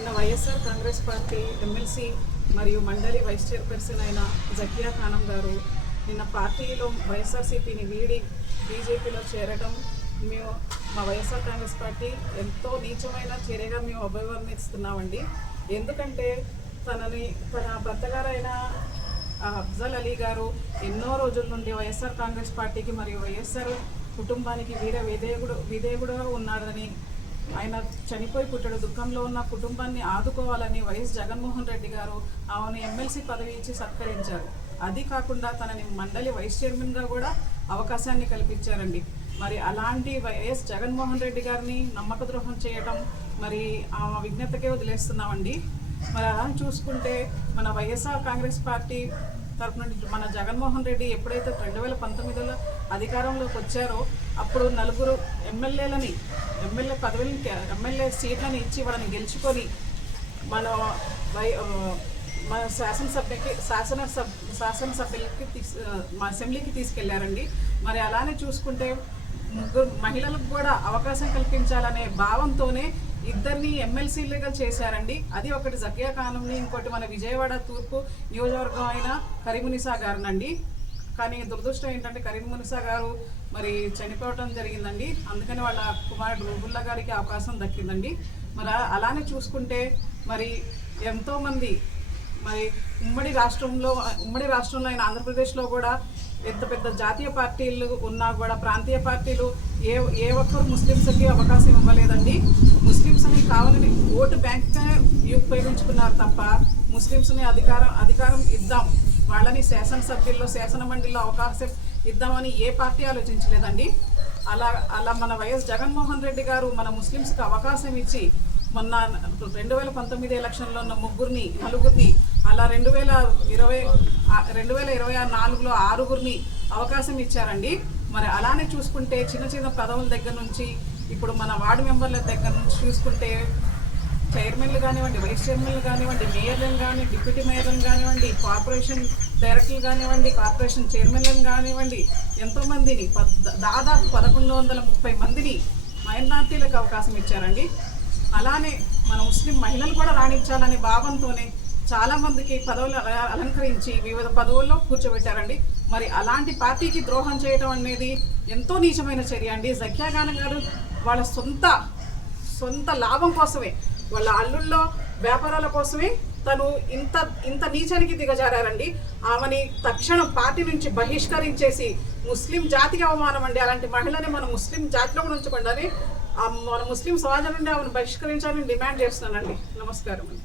నిన్న YSR Congress party MLC మరియు మండలి వైస్ చైర్పర్సన్ అయిన జకియా ఖానం గారు నిన్న పార్టీలో వైఎస్ఆర్సీపీని వీడి బీజేపీలో చేరడం మేము మా వైఎస్ఆర్ కాంగ్రెస్ పార్టీ ఎంతో నీచమైన చర్యగా మేము అభివర్ణిస్తున్నామండి. ఎందుకంటే తనని తన భర్తగారైన అఫ్జల్ అలీ గారు ఎన్నో రోజుల నుండి వైఎస్ఆర్ కాంగ్రెస్ పార్టీకి మరియు వైఎస్ఆర్ కుటుంబానికి వీర విధేయుడు విధేయుడుగా ఉన్నాడని ఆయన చనిపోయి పుట్టడు. దుఃఖంలో ఉన్న కుటుంబాన్ని ఆదుకోవాలని వైఎస్ జగన్మోహన్ రెడ్డి గారు ఆమెను ఎమ్మెల్సీ పదవి ఇచ్చి సత్కరించారు. అది కాకుండా తనని మండలి వైస్ చైర్మన్గా కూడా అవకాశాన్ని కల్పించారండి. మరి అలాంటి వైఎస్ జగన్మోహన్ రెడ్డి గారిని నమ్మక ద్రోహం చేయటం మరి ఆమె విజ్ఞతకే వదిలేస్తున్నామండి. మరి అలా చూసుకుంటే మన వైఎస్ఆర్ కాంగ్రెస్ పార్టీ తరపు నుండి మన జగన్మోహన్ రెడ్డి ఎప్పుడైతే రెండు వేల పంతొమ్మిదిలో అధికారంలోకి వచ్చారో అప్పుడు నలుగురు ఎమ్మెల్యేలని ఎమ్మెల్యే పదవులని ఎమ్మెల్యే సీట్లను ఇచ్చి వాళ్ళని గెలుచుకొని మన వై మన శాసనసభ్యకి శాసనసభ శాసనసభ్యులకి మా అసెంబ్లీకి తీసుకెళ్ళారండి. మరి అలానే చూసుకుంటే ముగ్గురు మహిళలకు కూడా అవకాశం కల్పించాలనే భావంతోనే ఇద్దరిని ఎమ్మెల్సీలుగా చేశారండి. అది ఒకటి జకియా ఖానంని ఇంకోటి మన విజయవాడ తూర్పు నియోజకవర్గం అయిన కరీమునిసా గారినండి. కానీ దురదృష్టం ఏంటంటే కరీమునిసా గారు మరి చనిపోవటం జరిగిందండి. అందుకని వాళ్ళ కుమారుడు రూబుల్లా గారికి అవకాశం దక్కిందండి. మరి అలానే చూసుకుంటే మరి ఎంతోమంది మరి ఉమ్మడి రాష్ట్రంలో ఉమ్మడి రాష్ట్రంలో అయిన ఆంధ్రప్రదేశ్లో కూడా పెద్ద పెద్ద జాతీయ పార్టీలు ఉన్నా కూడా ప్రాంతీయ పార్టీలు ఏ ఏ ఒక్కరు ముస్లిమ్స్కి అవకాశం ఇవ్వలేదండి. ముస్లిమ్స్ని కావాలని ఓటు బ్యాంక్గా ఉపయోగించుకున్నారు తప్ప ముస్లిమ్స్ని అధికారం అధికారం ఇద్దాం. వాళ్ళని శాసనసభ్యుల్లో శాసన మండలిలో అవకాశం ఇద్దామని ఏ పార్టీ ఆలోచించలేదండి. అలా అలా మన వైఎస్ జగన్మోహన్ రెడ్డి గారు మన ముస్లిమ్స్కి అవకాశం ఇచ్చి మొన్న రెండు వేల పంతొమ్మిది ఎలక్షన్లో ఉన్న ముగ్గురిని నలుగురిని అలా రెండు వేల ఇరవై రెండు వేల ఇరవై నాలుగులో ఆరుగురిని అవకాశం ఇచ్చారండి. మరి అలానే చూసుకుంటే చిన్న చిన్న పదవుల దగ్గర నుంచి ఇప్పుడు మన వార్డు మెంబర్ల దగ్గర నుంచి చూసుకుంటే చైర్మన్లు కానివ్వండి వైస్ చైర్మన్లు కానివ్వండి మేయర్లను కానీ డిప్యూటీ మేయర్లను కానివ్వండి కార్పొరేషన్ డైరెక్టర్లు కానివ్వండి కార్పొరేషన్ చైర్మన్లను కానివ్వండి ఎంతోమందిని పద్ దాదాపు పదకొండు వందల ముప్పై మందిని మైనార్టీలకు అవకాశం ఇచ్చారండి. అలానే మన ముస్లిం మహిళలు కూడా రాణించాలనే భావంతోనే చాలామందికి పదవులు అలంకరించి వివిధ పదవుల్లో కూర్చోబెట్టారండి. మరి అలాంటి పార్టీకి ద్రోహం చేయడం అనేది ఎంతో నీచమైన చర్య అండి. జకియా గారు వాళ్ళ సొంత సొంత లాభం కోసమే వాళ్ళ అల్లుల్లో వ్యాపారాల కోసమే తను ఇంత ఇంత నీచానికి దిగజారండి ఆమెని తక్షణం పార్టీ నుంచి బహిష్కరించేసి ముస్లిం జాతికి అవమానం అండి. అలాంటి మహిళని మన ముస్లిం జాతిలో కూడా ఉంచకుండా మన ముస్లిం సమాజం నుండి ఆమెను బహిష్కరించాలని డిమాండ్ చేస్తున్నానండి. నమస్కారం